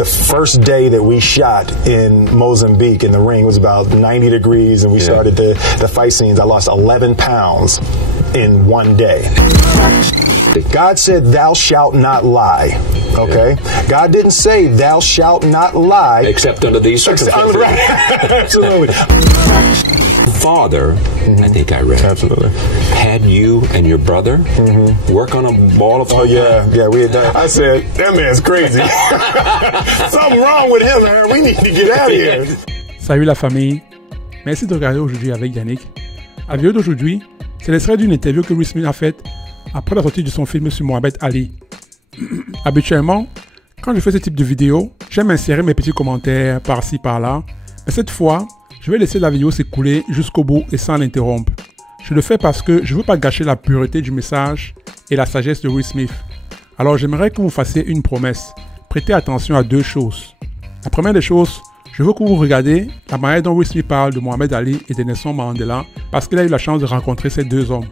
the first day that we shot in Mozambique in the ring was about 90 degrees, and we started the fight scenes. I lost 11 pounds in one day. God said, "Thou shalt not lie." Okay? God didn't say, "Thou shalt not lie." Except under these circumstances. Absolutely. Father, I think I read, had you and your brother work on a ball of fire. Oh, yeah, we had done. I said, that man's crazy. Something wrong with him, man. We need to get out of here. Salut la famille. Merci de regarder aujourd'hui avec Yannick. La vidéo d'aujourd'hui, c'est l'extrait d'une interview que Will Smith a faite après la sortie de son film sur Mohamed Ali. Habituellement, quand je fais ce type de vidéo, j'aime insérer mes petits commentaires par-ci par-là, mais cette fois, je vais laisser la vidéo s'écouler jusqu'au bout et sans l'interrompre. Je le fais parce que je ne veux pas gâcher la pureté du message et la sagesse de Will Smith. Alors j'aimerais que vous fassiez une promesse. Prêtez attention à deux choses. La première des choses, je veux que vous regardiez la manière dont Will Smith parle de Mohamed Ali et de Nelson Mandela parce qu'il a eu la chance de rencontrer ces deux hommes.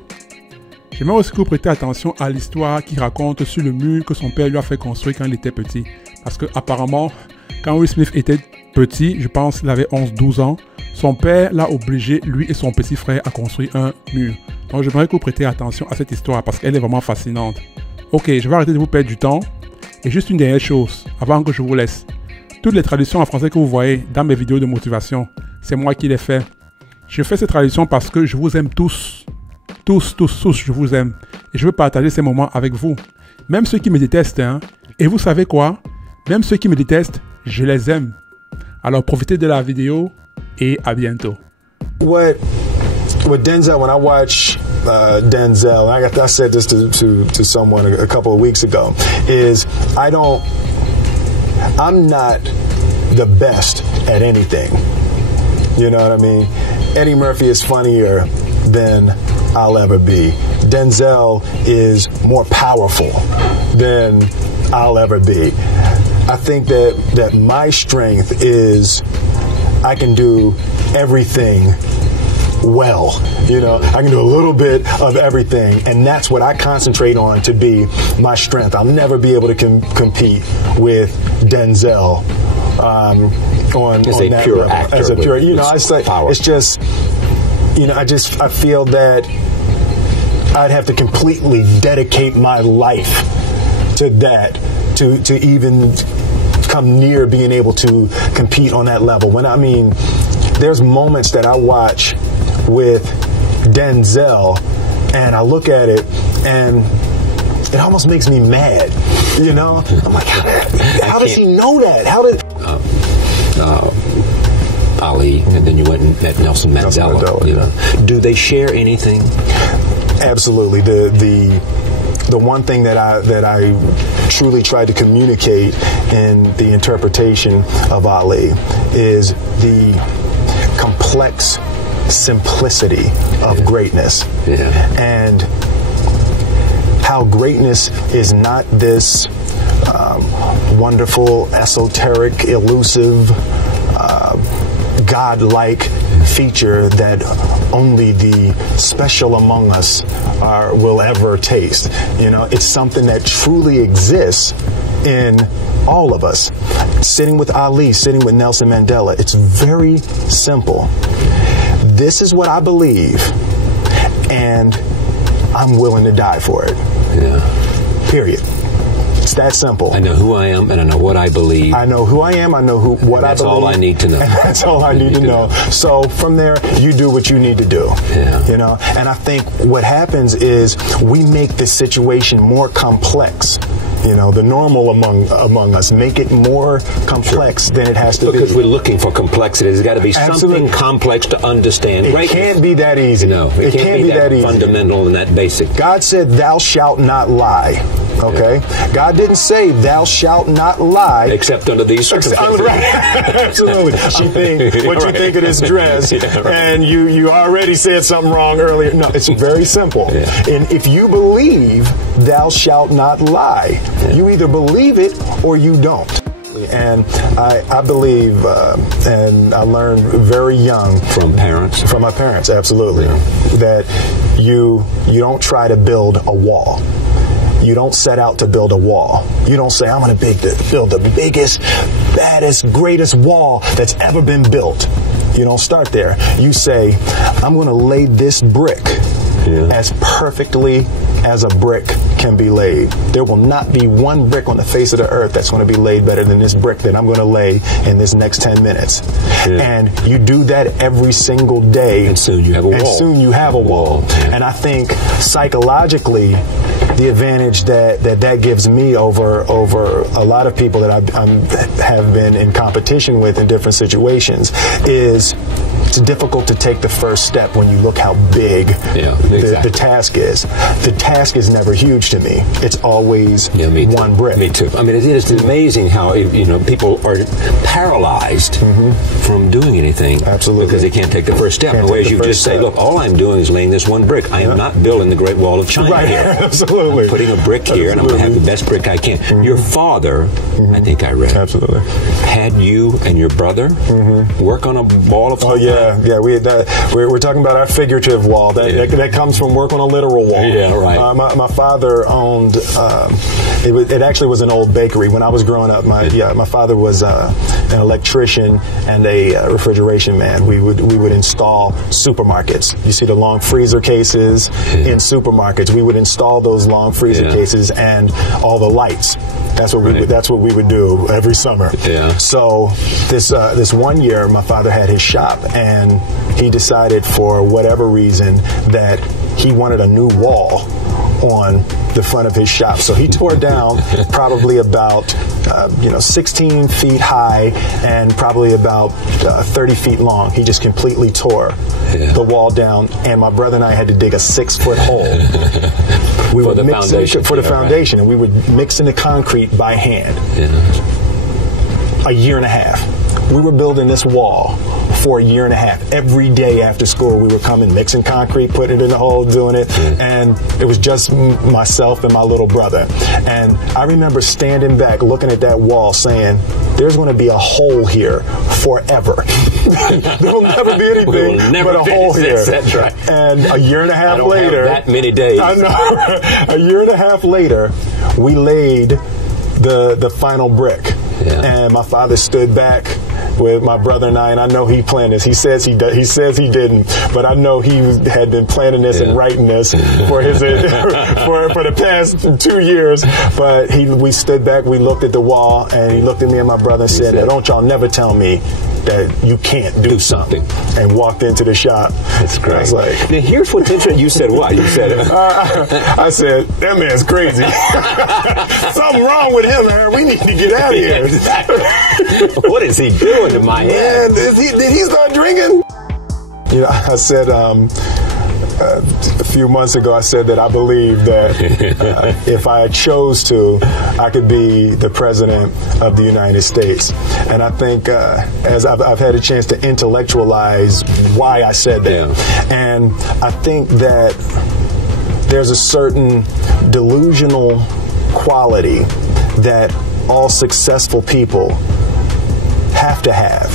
J'aimerais aussi que vous prêtiez attention à l'histoire qu'il raconte sur le mur que son père lui a fait construire quand il était petit. Parce que apparemment, quand Will Smith était petit, je pense qu'il avait 11-12 ans, son père l'a obligé, lui et son petit frère, à construire un mur. Donc j'aimerais que vous prêtiez attention à cette histoire parce qu'elle est vraiment fascinante. Ok, je vais arrêter de vous perdre du temps. Et juste une dernière chose, avant que je vous laisse. Toutes les traductions en français que vous voyez dans mes vidéos de motivation, c'est moi qui les fais. Je fais ces traductions parce que je vous aime tous. Tous, je vous aime. Et je veux partager ces moments avec vous. Même ceux qui me détestent, hein. Et vous savez quoi? Même ceux qui me détestent, je les aime. Alors profitez de la vidéo et à bientôt. What Denzel, when I watch Denzel, I said this to someone a couple of weeks ago, is I'm not the best at anything. You know what I mean? Eddie Murphy is funnier than I'll ever be. Denzel is more powerful than I'll ever be. I think that my strength is I can do everything well. You know, I can do a little bit of everything, and that's what I concentrate on to be my strength. I'll never be able to compete with Denzel on that pure level. Actor as a pure, you know, it's just, you know, I feel that I'd have to completely dedicate my life to that to even come near being able to compete on that level. When I mean, there's moments that I watch with Denzel and I look at it and it almost makes me mad, you know? I'm like, how does he know that? How did Ali, and then you went and met Nelson Mandela. You know, do they share anything? Absolutely. The one thing that I truly tried to communicate in the interpretation of Ali is the complex simplicity of greatness, and how greatness is not this wonderful, esoteric, elusive, God-like feature that only the special among us will ever taste. You know, it's something that truly exists in all of us. Sitting with Ali, sitting with Nelson Mandela, it's very simple. This is what I believe, and I'm willing to die for it. Yeah. Period. It's that simple. I know who I am and I know what I believe. I know who I am, I know what I believe. That's all I need to know. And that's all I need to know. So from there, you do what you need to do. Yeah. You know, and I think what happens is we make this situation more complex. You know, the normal among us, make it more complex than it has to be. Because we're looking for complexity. There's got to be something complex to understand. It can't be that easy. No, it can't be that easy. Fundamental and that basic. God said, "Thou shalt not lie." Okay? Yeah. God didn't say, "Thou shalt not lie." Except under these circumstances. Absolutely. What you think of this dress, and you already said something wrong earlier. No, it's very simple. Yeah. And if you believe, "Thou shalt not lie," you either believe it or you don't. And I believe, and I learned very young from parents, from my parents, absolutely, that you don't try to build a wall. you don't set out to build a wall. You don't say, I'm going to build the biggest, baddest, greatest wall that's ever been built. You don't start there. You say, I'm going to lay this brick as perfectly as a brick can be laid. There will not be one brick on the face of the earth that's going to be laid better than this brick that I'm going to lay in this next 10 minutes. And you do that every single day. And soon you have a wall. And soon you have a wall. And I think psychologically, the advantage that gives me over a lot of people that I have been in competition with in different situations is it's difficult to take the first step when you look how big the task is. The task is never huge to me. It's always one brick. Me too. I mean, it is amazing how people are paralyzed from doing anything. Absolutely. Because they can't take the first step. Whereas you just say, look, all I'm doing is laying this one brick. I am not building the Great Wall of China here. Absolutely. I'm putting a brick here, and I'm going to have the best brick I can. Your father, I think I read, had you and your brother work on a wall of Yeah, we had that. We're talking about our figurative wall. That comes from work on a literal wall. Yeah, right. My father owned. It actually was an old bakery when I was growing up. My father was an electrician and a refrigeration man. We would install supermarkets. You see the long freezer cases in supermarkets. We would install those long freezer cases and all the lights. That's what we would do every summer. Yeah. So this one year, my father had his shop, and he decided for whatever reason that he wanted a new wall on the front of his shop. So he tore down probably about 16 feet high and probably about 30 feet long. He just completely tore the wall down, and my brother and I had to dig a 6-foot hole. We for would the mix foundation. For the foundation, and we would mix in the concrete by hand. A year and a half. We were building this wall for a year and a half. Every day after school, we were coming, mixing concrete, putting it in the hole, doing it. And it was just myself and my little brother. And I remember standing back, looking at that wall, saying, there's going to be a hole here forever. There will never be anything but a hole here. That's right. And a year and a half later, that many days. I know. A year and a half later, we laid the final brick. And my father stood back with my brother and I know he planned this. He says he didn't, but I know he had been planning this and writing this for his for the past 2 years. But we stood back, we looked at the wall, and he looked at me and my brother and said, "Don't y'all never tell me that you can't do something," and walked into the shop. That's great. I was like, now here's what's interesting. You said what? You said, I said, that man's crazy. Something wrong with him, man. We need to get out of here. Exactly. What is he doing to my head? Did he start drinking? I said a few months ago, I said that I believe that if I chose to, I could be the president of the United States. And I think as I've had a chance to intellectualize why I said that. And I think that there's a certain delusional quality that all successful people have to have.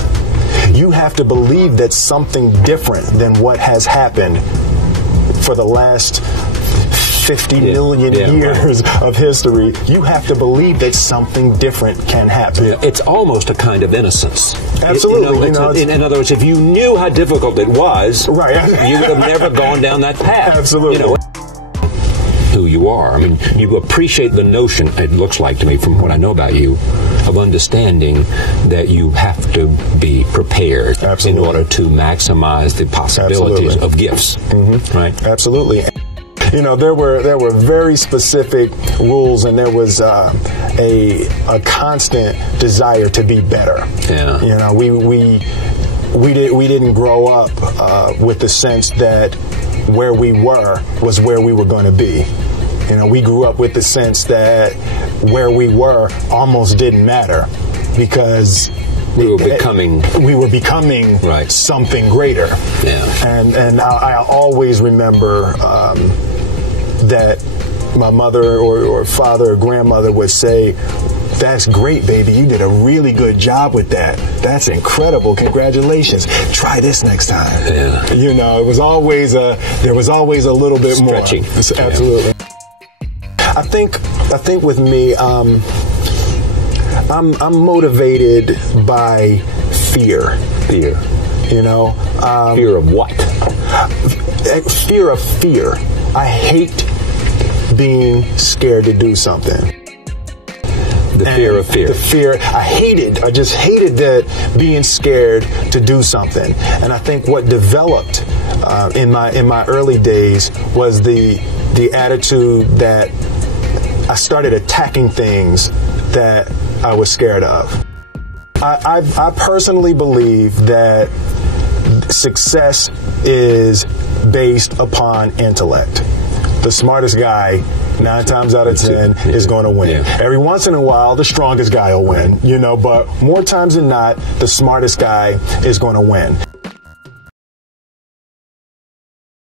You have to believe that something different than what has happened for the last 50 million years of history. You have to believe that something different can happen. It's almost a kind of innocence. Absolutely. In other words, if you knew how difficult it was, you would have never gone down that path. Absolutely. Who you are. I mean, you appreciate the notion, it looks like to me from what I know about you, of understanding that you have to be prepared in order to maximize the possibilities of gifts. Right? Absolutely. There were very specific rules, and there was a constant desire to be better. We didn't grow up with the sense that where we were was where we were going to be. We grew up with the sense that where we were almost didn't matter because we were becoming something greater. And I always remember that my mother or father or grandmother would say, "That's great, baby. You did a really good job with that. That's incredible. Congratulations. Try this next time." It was always there was always a little bit stretching. more. Absolutely. I think think with me, I'm motivated by fear. Fear. You know, Fear of what? Fear of fear. I hate being scared to do something. The fear of fear. The fear. I just hated that being scared to do something. And I think what developed in my early days was the attitude that I started attacking things that I was scared of. I personally believe that success is based upon intellect. The smartest guy, 9 times out of 10, is going to win. Yeah. Every once in a while, the strongest guy will win, you know, but more times than not, the smartest guy is going to win.